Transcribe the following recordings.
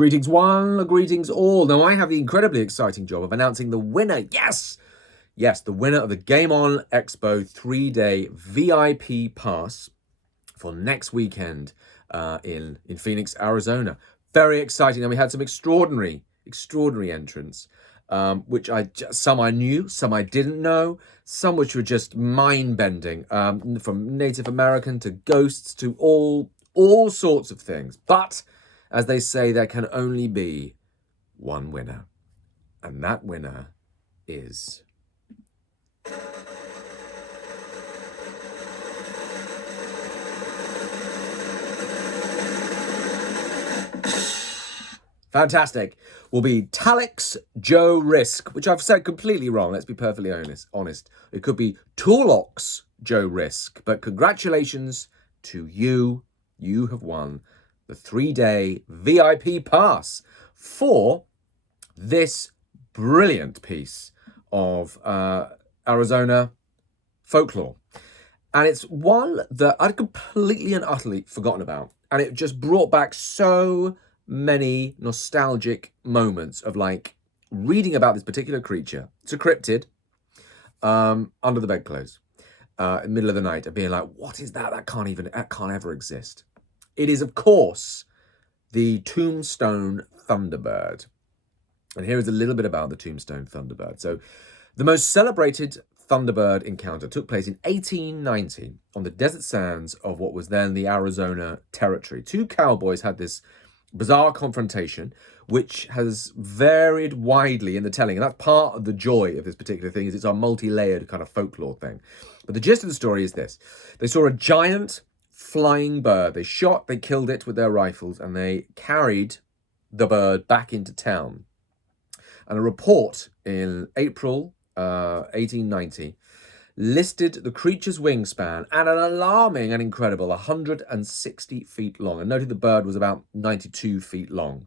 Greetings one, greetings all. Now I have the incredibly exciting job of announcing the winner. Yes, the winner of the Game On Expo 3-day VIP pass for next weekend in Phoenix, Arizona. Very exciting. And we had some extraordinary entrants, which some I knew, some I didn't know, some which were just mind-bending, from Native American to ghosts to all sorts of things. But as they say, there can only be one winner. And that winner is... fantastic. Will be Talix Joe Risk, which I've said completely wrong. Let's be perfectly honest. It could be Toolox Joe Risk. But congratulations to you. You have won the 3-day VIP pass for this brilliant piece of Arizona folklore. And it's one that I'd completely and utterly forgotten about. And it just brought back so many nostalgic moments of like reading about this particular creature. It's a cryptid under the bedclothes in the middle of the night and being like, what is that? That can't ever exist. It is, of course, the Tombstone Thunderbird. And here is a little bit about the Tombstone Thunderbird. So the most celebrated Thunderbird encounter took place in 1890 on the desert sands of what was then the Arizona Territory. Two cowboys had this bizarre confrontation, which has varied widely in the telling. And that's part of the joy of this particular thing, is it's a multi-layered kind of folklore thing. But the gist of the story is this. They saw a giant flying bird. They killed it with their rifles, and they carried the bird back into town. And a report in April 1890 listed the creature's wingspan at an alarming and incredible 160 feet long, and noted the bird was about 92 feet long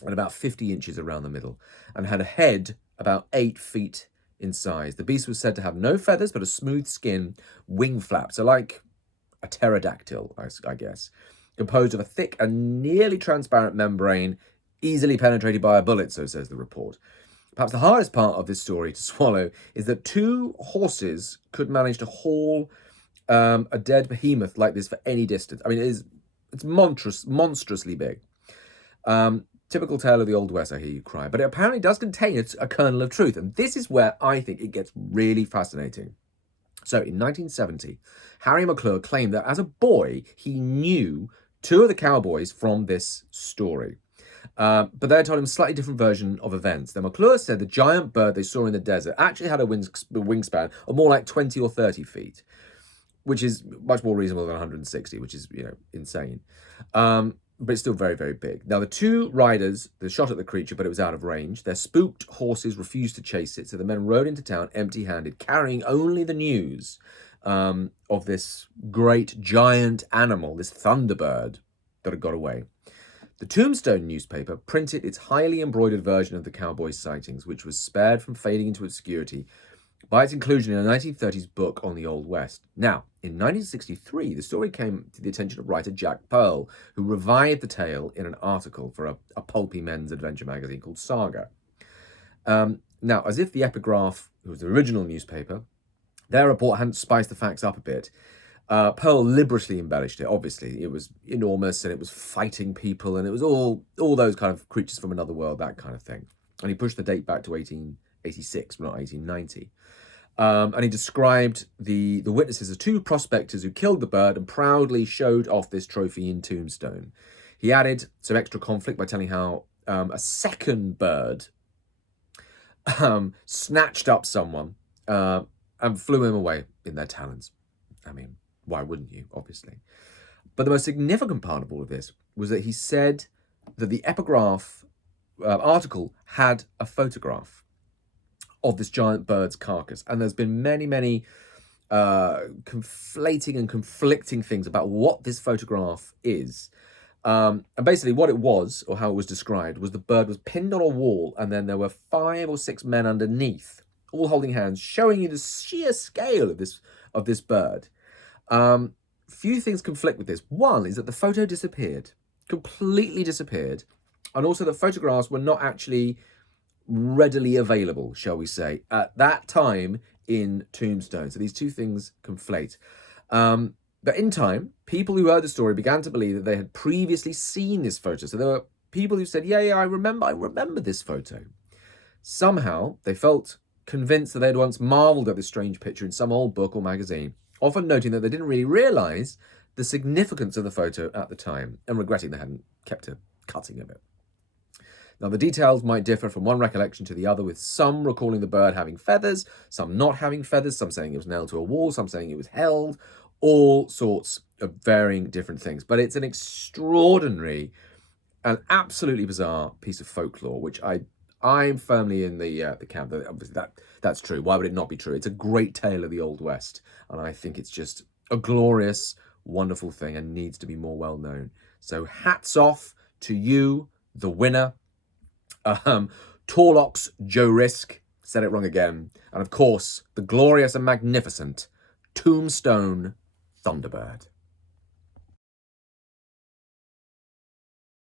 and about 50 inches around the middle, and had a head about 8 feet in size. The beast was said to have no feathers but a smooth skin, wing flaps, so like a pterodactyl, I guess, composed of a thick and nearly transparent membrane, easily penetrated by a bullet, so says the report. Perhaps the hardest part of this story to swallow is that 2 horses could manage to haul a dead behemoth like this for any distance. I mean, it's monstrously big. Typical tale of the Old West, I hear you cry. But it apparently does contain a kernel of truth. And this is where I think it gets really fascinating. So in 1970, Harry McClure claimed that as a boy, he knew 2 of the cowboys from this story. But they had told him a slightly different version of events. Then McClure said the giant bird they saw in the desert actually had a wingspan of more like 20 or 30 feet, which is much more reasonable than 160, which is, insane. But it's still very, very big. Now, the 2 riders, they shot at the creature, but it was out of range. Their spooked horses refused to chase it, so the men rode into town empty-handed, carrying only the news of this great giant animal, this Thunderbird, that had got away. The Tombstone newspaper printed its highly embroidered version of the cowboys' sightings, which was spared from fading into obscurity by its inclusion in a 1930s book on the Old West. Now, in 1963, the story came to the attention of writer Jack Pearl, who revived the tale in an article for a pulpy men's adventure magazine called Saga. Now, as if the Epigraph, who was the original newspaper, their report hadn't spiced the facts up a bit, Pearl liberally embellished it. Obviously, it was enormous, and it was fighting people, and it was all those kind of creatures from another world, that kind of thing. And he pushed the date back to 1886, not 1890. And he described the witnesses as 2 prospectors who killed the bird and proudly showed off this trophy in Tombstone. He added some extra conflict by telling how a second bird snatched up someone and flew him away in their talons. I mean, why wouldn't you, obviously? But the most significant part of all of this was that he said that the Epigraph article had a photograph of this giant bird's carcass. And there's been many conflating and conflicting things about what this photograph is. And basically what it was, or how it was described, was the bird was pinned on a wall, and then there were 5 or 6 men underneath, all holding hands, showing you the sheer scale of this bird. Few things conflict with this. One is that the photo disappeared, completely disappeared, and also the photographs were not actually readily available, shall we say, at that time in Tombstone. So these two things conflate. But in time, people who heard the story began to believe that they had previously seen this photo. So there were people who said, yeah, I remember this photo. Somehow, they felt convinced that they had once marvelled at this strange picture in some old book or magazine, often noting that they didn't really realise the significance of the photo at the time, and regretting they hadn't kept a cutting of it. Now, the details might differ from one recollection to the other, with some recalling the bird having feathers, some not having feathers, some saying it was nailed to a wall, some saying it was held, all sorts of varying different things. But it's an extraordinary and absolutely bizarre piece of folklore, which I'm firmly in the camp that obviously that's true. Why would it not be true? It's a great tale of the Old West, and I think it's just a glorious, wonderful thing and needs to be more well known. So hats off to you, the winner. Torlox Joe Risk, said it wrong again. And of course, the glorious and magnificent Tombstone Thunderbird.